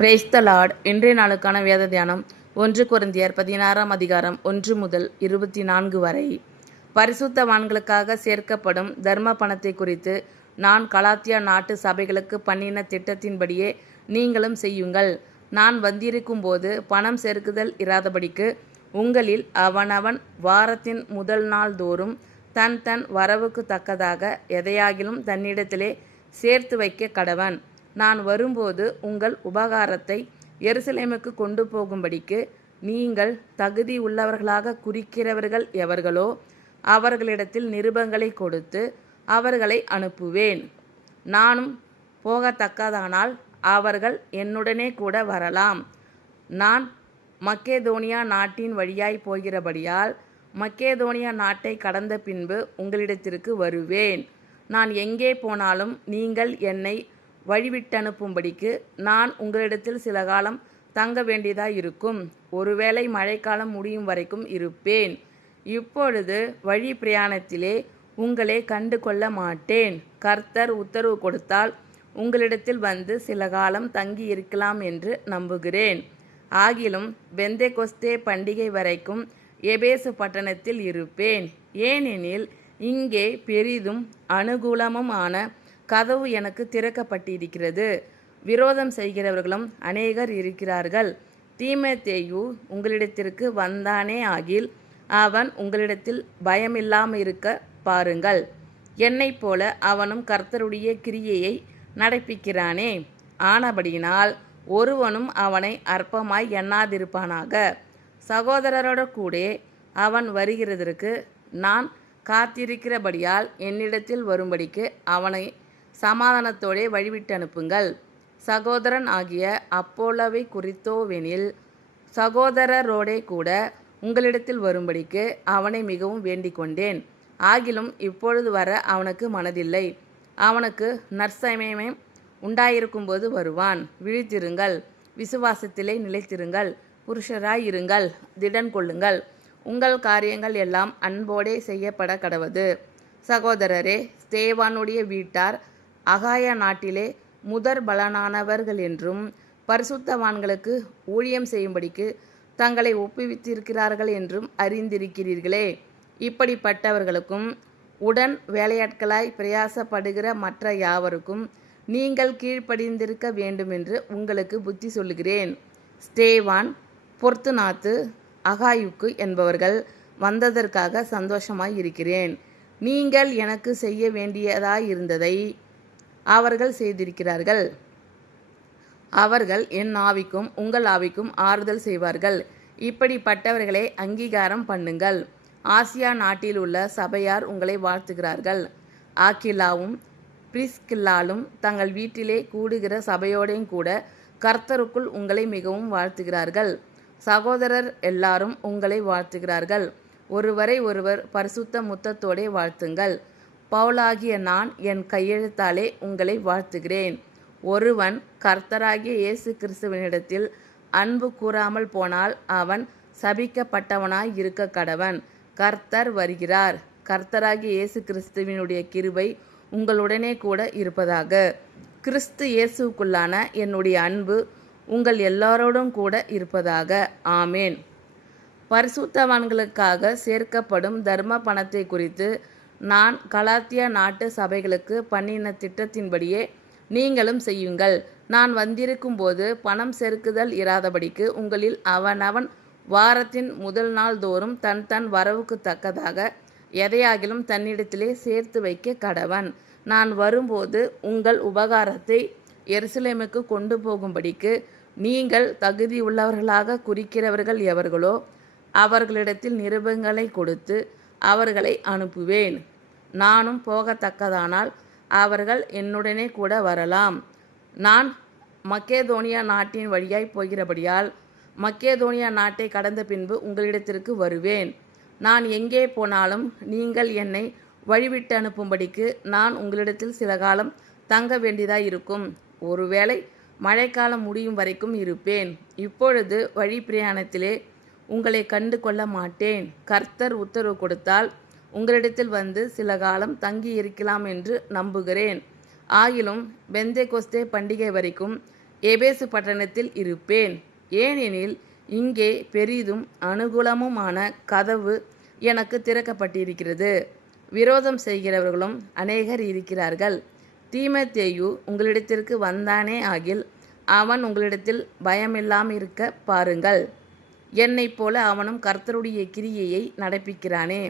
Praise the Lord. இன்றைய நாளுக்கான வேத தியானம் 1 கொரிந்தியர் 16 அதிகாரம் 1 முதல் 24 வரை. பரிசுத்தவான்களுக்காக சேர்க்கப்படும் தர்ம பணத்தை குறித்து நான் கலாத்தியா நாட்டு சபைகளுக்கு பண்ணின திட்டத்தின்படியே நீங்களும் செய்யுங்கள். நான் வந்திருக்கும் போது பணம் செருக்குதல் இராதபடிக்கு உங்களில் அவனவன் வாரத்தின் முதல் நாள் தோறும் தன் தன் வரவுக்கு தக்கதாக எதையாகிலும் தன்னிடத்திலே சேர்த்து வைக்க கடவன். நான் வரும்போது உங்கள் உபகாரத்தை எருசலேமுக்கு கொண்டு போகும்படிக்கு நீங்கள் தகுதி உள்ளவர்களாக குறிக்கிறவர்கள் எவர்களோ அவர்களிடத்தில் நிருபங்களை கொடுத்து அவர்களை அனுப்புவேன். நானும் போகத்தக்கதானால் அவர்கள் என்னுடனே கூட வரலாம். நான் மக்கேதோனியா நாட்டின் வழியாய் போகிறபடியால் மக்கேதோனியா நாட்டை கடந்த பின்பு உங்களிடத்திற்கு வருவேன். நான் எங்கே போனாலும் நீங்கள் என்னை வழிவிட்டனுப்பும்படிக்கு நான் உங்களிடத்தில் சில காலம் தங்க வேண்டியதாயிருக்கும். ஒருவேளை மழைக்காலம் முடியும் வரைக்கும் இருப்பேன். இப்பொழுது வழி பிரயாணத்திலே உங்களை கண்டு கொள்ள மாட்டேன். கர்த்தர் உத்தரவு கொடுத்தால் உங்களிடத்தில் வந்து சில காலம் தங்கி இருக்கலாம் என்று நம்புகிறேன். ஆகிலும் பெந்தெகொஸ்தே பண்டிகை வரைக்கும் எபேசு பட்டணத்தில் இருப்பேன். ஏனெனில் இங்கே பெரிதும் அனுகூலமும் ஆன கதவு எனக்கு திறக்கப்பட்டிருக்கிறது. விரோதம் செய்கிறவர்களும் அநேகர் இருக்கிறார்கள். தீமோத்தேயு உங்களிடத்திற்கு வந்தானே ஆகில் அவன் உங்களிடத்தில் பயமில்லாமல் இருக்க பாருங்கள். என்னைப் போல அவனும் கர்த்தருடைய கிரியையை நடப்பிக்கிறானே. ஆனபடியினால் ஒருவனும் அவனை அற்பமாய் எண்ணாதிருப்பானாக. சகோதரரோடு கூட அவன் வருகிறதற்கு நான் காத்திருக்கிறபடியால் என்னிடத்தில் வரும்படிக்கு அவனை சமாதானத்தோடே வழிவிட்டு அனுப்புங்கள். சகோதரன் ஆகிய அப்போலோவை குறித்தோவெனில் சகோதரரோடே கூட உங்களிடத்தில் வரும்படிக்கு அவனை மிகவும் வேண்டிக் கொண்டேன். ஆகிலும் இப்பொழுது வர அவனுக்கு மனதில்லை. அவனுக்கு நற்சமயம் உண்டாயிருக்கும்போது வருவான். விழித்திருங்கள், விசுவாசத்திலே நிலைத்திருங்கள், புருஷராயிருங்கள், திடன் கொள்ளுங்கள். உங்கள் காரியங்கள் எல்லாம் அன்போடே செய்யப்பட கடவது. சகோதரரே, ஸ்தேவானுடைய வீட்டார் அகாயா நாட்டிலே முதற் பலனானவர்கள் என்றும் பரிசுத்தவான்களுக்கு ஊழியம் செய்யும்படிக்கு தங்களை ஒப்புவித்திருக்கிறார்கள் என்றும் அறிந்திருக்கிறீர்களே. இப்படிப்பட்டவர்களுக்கும் உடன் வேலையாட்களாய் பிரயாசப்படுகிற மற்ற யாவருக்கும் நீங்கள் கீழ்ப்படிந்திருக்க வேண்டுமென்று உங்களுக்கு புத்தி சொல்லுகிறேன். ஸ்தேவான், பொர்த்துனாத்து, அகாயுக்கு என்பவர்கள் வந்ததற்காக சந்தோஷமாய் இருக்கிறேன். நீங்கள் எனக்கு செய்ய வேண்டியதாயிருந்ததை அவர்கள் செய்திருக்கிறார்கள். அவர்கள் என் ஆவிக்கும் உங்கள் ஆவிக்கும் ஆறுதல் செய்வார்கள். இப்படிப்பட்டவர்களை அங்கீகாரம் பண்ணுங்கள். ஆசியா நாட்டில் உள்ள சபையார் உங்களை வாழ்த்துகிறார்கள். ஆக்கிலாவும் பிரிஸ்கில்லாலும் தங்கள் வீட்டிலே கூடுகிற சபையோடையும் கூட கர்த்தருக்குள் உங்களை மிகவும் வாழ்த்துகிறார்கள். சகோதரர் எல்லாரும் உங்களை வாழ்த்துகிறார்கள். ஒருவரை ஒருவர் பரிசுத்த முத்தத்தோடே வாழ்த்துங்கள். பவுலாகிய நான் என் கையெழுத்தாலே உங்களை வாழ்த்துகிறேன். ஒருவன் கர்த்தராகிய இயேசு கிறிஸ்துவனிடத்தில் அன்பு கூறாமல் போனால் அவன் சபிக்கப்பட்டவனாய் இருக்க கடவன். கர்த்தர் வருகிறார். கர்த்தராகிய இயேசு கிறிஸ்துவினுடைய கிருபை உங்களுடனே கூட இருப்பதாக. கிறிஸ்து இயேசுக்குள்ளான என்னுடைய அன்பு உங்கள் எல்லாரோடும் கூட இருப்பதாக. ஆமேன். பரிசுத்தவான்களுக்காக சேர்க்கப்படும் தர்ம பணத்தை குறித்து நான் கலாத்தியா நாட்டு சபைகளுக்கு பண்ணின திட்டத்தின்படியே நீங்களும் செய்யுங்கள். நான் வந்திருக்கும் போது பணம் செருக்குதல் இராதபடிக்கு உங்களில் அவனவன் வாரத்தின் முதல் நாள் தோறும் தன் தன் வரவுக்கு தக்கதாக எதையாகிலும் தன்னிடத்திலே சேர்த்து வைக்க கடவன். நான் வரும்போது உங்கள் உபகாரத்தை எருசலேமுக்கு கொண்டு போகும்படிக்கு நீங்கள் தகுதி உள்ளவர்களாக குறிக்கிறவர்கள் எவர்களோ அவர்களிடத்தில் நிருபங்களை கொடுத்து அவர்களை அனுப்புவேன். நானும் போகத்தக்கதானால் அவர்கள் என்னுடனே கூட வரலாம். நான் மக்கேதோனியா நாட்டின் வழியாய் போகிறபடியால் மக்கேதோனியா நாட்டை கடந்த பின்பு உங்களிடத்திற்கு வருவேன். நான் எங்கே போனாலும் நீங்கள் என்னை வழிவிட்டு அனுப்பும்படிக்கு நான் உங்களிடத்தில் சில காலம் தங்க வேண்டியதாயிருக்கும். ஒருவேளை மழைக்காலம் முடியும் வரைக்கும் இருப்பேன். இப்பொழுது வழி பிரயாணத்திலே உங்களை கண்டு கொள்ள மாட்டேன். கர்த்தர் உத்தரவு கொடுத்தால் உங்களிடத்தில் வந்து சில காலம் தங்கி இருக்கலாம் என்று நம்புகிறேன். ஆகிலும் பெந்தெகொஸ்தே பண்டிகை வரைக்கும் எபேசு பட்டணத்தில் இருப்பேன். ஏனெனில் இங்கே பெரிதும் அனுகூலமுமான கதவு எனக்கு திறக்கப்பட்டிருக்கிறது. விரோதம் செய்கிறவர்களும் அநேகர் இருக்கிறார்கள். தீமோத்தேயு உங்களிடத்திற்கு வந்தானே ஆகில் அவன் உங்களிடத்தில் பயமில்லாமிருக்க பாருங்கள். என்னைப் போல அவனும் கர்த்தருடைய கிரியையை நடப்பிக்கிறானே.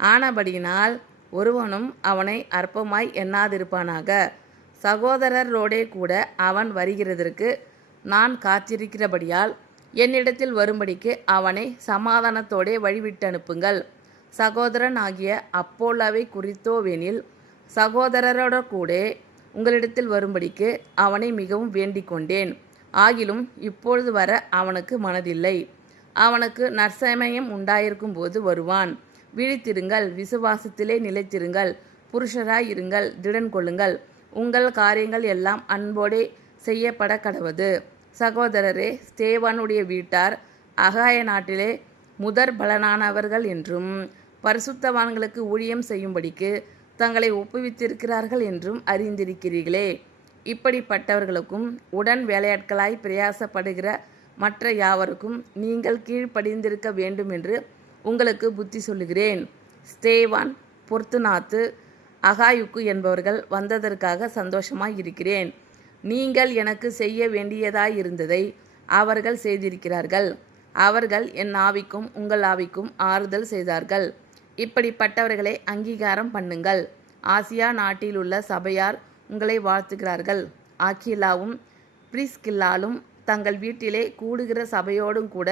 ஆனபடியினால் ஒருவனும் அவனை அற்பமாய் எண்ணாதிருப்பானாக. சகோதரரோடே கூட அவன் வருகிறதற்கு நான் காத்திருக்கிறபடியால் என்னிடத்தில் வரும்படிக்கு அவனை சமாதானத்தோடே வழிவிட்டு அனுப்புங்கள். சகோதரன் ஆகிய அப்போல்லாவை குறித்தோவெனில் சகோதரரோட கூட உங்களிடத்தில் வரும்படிக்கு அவனை மிகவும் வேண்டிக் கொண்டேன். ஆகிலும் இப்பொழுது வர அவனுக்கு மனதில்லை. அவனுக்கு நற்சமயம் உண்டாயிருக்கும் போது வருவான். விழித்திருங்கள், விசுவாசத்திலே நிலைத்திருங்கள், புருஷராய் இருங்கள், திடன் கொள்ளுங்கள். உங்கள் காரியங்கள் எல்லாம் அன்போடே செய்யப்பட கடவது. சகோதரரே, ஸ்தேவானுடைய வீட்டார் அகாய நாட்டிலே முதற் பலனானவர்கள் என்றும் பரிசுத்தவான்களுக்கு ஊழியம் செய்யும்படிக்கு தங்களை ஒப்புவித்திருக்கிறார்கள் என்றும் அறிந்திருக்கிறீர்களே. இப்படிப்பட்டவர்களுக்கும் உடன் வேலையாட்களாய் பிரயாசப்படுகிற மற்ற யாவருக்கும் நீங்கள் கீழ்ப்படிந்திருக்க வேண்டும் என்று உங்களுக்கு புத்தி சொல்லுகிறேன். ஸ்தேவான், பொர்த்துனாத்து, அகாயுக்கு என்பவர்கள் வந்ததற்காக சந்தோஷமாய் இருக்கிறேன். நீங்கள் எனக்கு செய்ய வேண்டியதாயிருந்ததை அவர்கள் செய்திருக்கிறார்கள். அவர்கள் என் ஆவிக்கும் உங்கள் ஆவிக்கும் ஆறுதல் செய்தார்கள். இப்படிப்பட்டவர்களை அங்கீகாரம் பண்ணுங்கள். ஆசியா நாட்டிலுள்ள சபையார் உங்களை வாழ்த்துகிறார்கள். ஆக்கிலாவும் பிரிஸ்கில்லாலும் தங்கள் வீட்டிலே கூடுகிற சபையோடும் கூட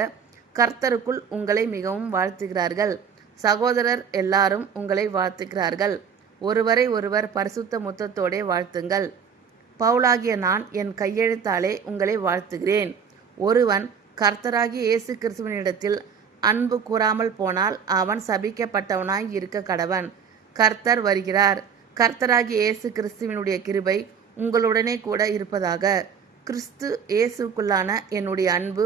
கர்த்தருக்குள் உங்களை மிகவும் வாழ்த்துகிறார்கள். சகோதரர் எல்லாரும் உங்களை வாழ்த்துகிறார்கள். ஒருவரை ஒருவர் பரிசுத்த முத்தத்தோடே வாழ்த்துங்கள். பவுலாகிய நான் என் கையெழுத்தாலே உங்களை வாழ்த்துகிறேன். ஒருவன் கர்த்தராகிய இயேசு கிறிஸ்துவனிடத்தில் அன்பு கூறாமல் போனால் அவன் சபிக்கப்பட்டவனாய் இருக்க கடவன். கர்த்தர் வருகிறார். கர்த்தராகிய இயேசு கிறிஸ்துவினுடைய கிருபை உங்களுடனே கூட இருப்பதாக. கிறிஸ்து இயேசுக்குள்ளான என்னுடைய அன்பு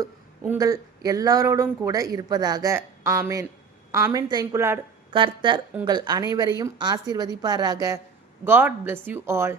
உங்கள் எல்லாரோடும் கூட இருப்பதாக. ஆமேன். ஆமேன். Thank you Lord. கர்த்தர் உங்கள் அனைவரையும் ஆசீர்வதிப்பாராக. God bless you all.